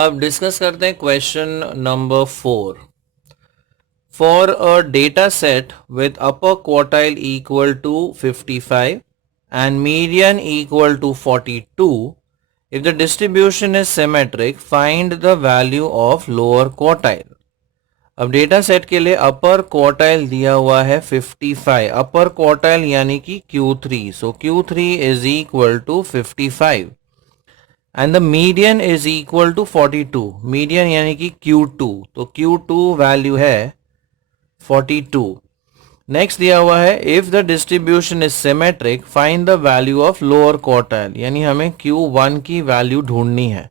अब डिस्कस करते हैं question number 4. For a data set with upper quartile equal to 55 and median equal to 42, if the distribution is symmetric, find the value of lower quartile. अब data set के लिए अपर quartile दिया हुआ है 55. अपर quartile यानी कि Q3. So Q3 is equal to 55 and the median is equal to 42. Median यानी कि Q2. तो Q2 वैल्यू है 42. नेक्स्ट दिया हुआ है if the distribution is symmetric find the value of lower quartile, यानी हमें Q1 की वैल्यू ढूंढनी है.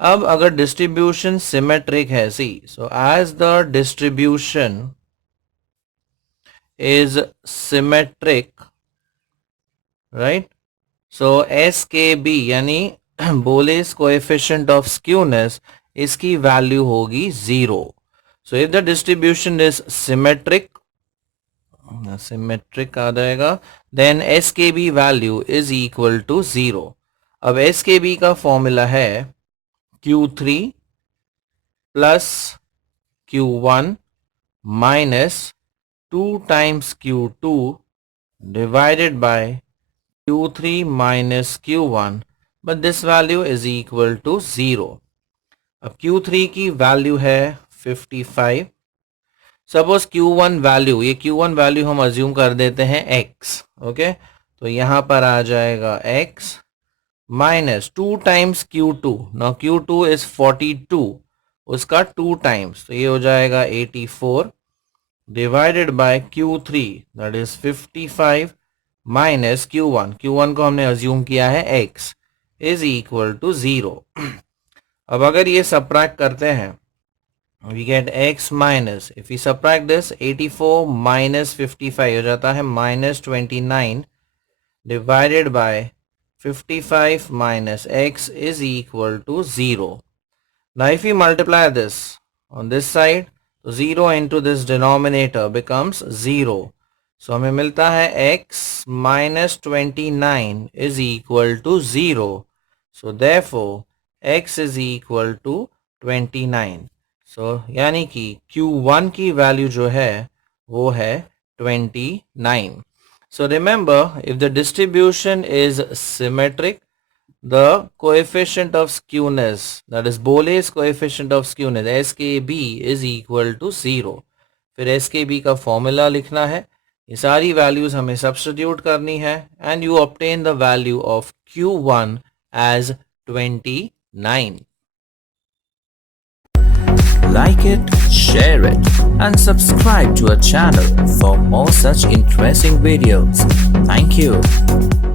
अब अगर डिस्ट्रीब्यूशन सिमेट्रिक है, see so as the distribution is symmetric, right, so SKB यानी बोलेस कोएफिशिएंट ऑफ स्क्यूनेस, इसकी वैल्यू होगी 0. So if the distribution is symmetric आ जाएगा, then SKB value is equal to 0. अब SKB का फॉर्मूला है Q3 plus Q1 minus 2 times Q2 divided by Q3 minus Q1, but this value is equal to 0. अब Q3 की value है 55. Suppose Q1 value, ये Q1 value हम assume कर देते हैं x. ओके, तो यहां पर आ जाएगा x minus 2 times Q2. Now Q2 is 42, उसका 2 टाइम्स, तो ये हो जाएगा 84 divided by Q3 that is 55 minus Q1 को हमने अज्यूम किया है x इज इक्वल टू 0. अब अगर ये सबट्रैक्ट करते हैं, we get x minus, if we subtract this, 84 minus 55 हो जाता है minus 29 divided by 55 minus x is equal to 0. Now if we multiply this on this side, so 0 into this denominator becomes 0. So हमें मिलता है x minus 29 is equal to 0. So therefore x is equal to 29. सो यानी कि Q1 की value जो है वो है 29. So remember if the distribution is symmetric, the coefficient of skewness that is Bowley's coefficient of skewness SKB is equal to 0. फिर SKB का formula लिखना है, ये सारी वैल्यूज हमें सब्स्टिट्यूट करनी है and you obtain the value of Q1 as 29. Like it, share it, and subscribe to our channel for more such interesting videos. Thank you.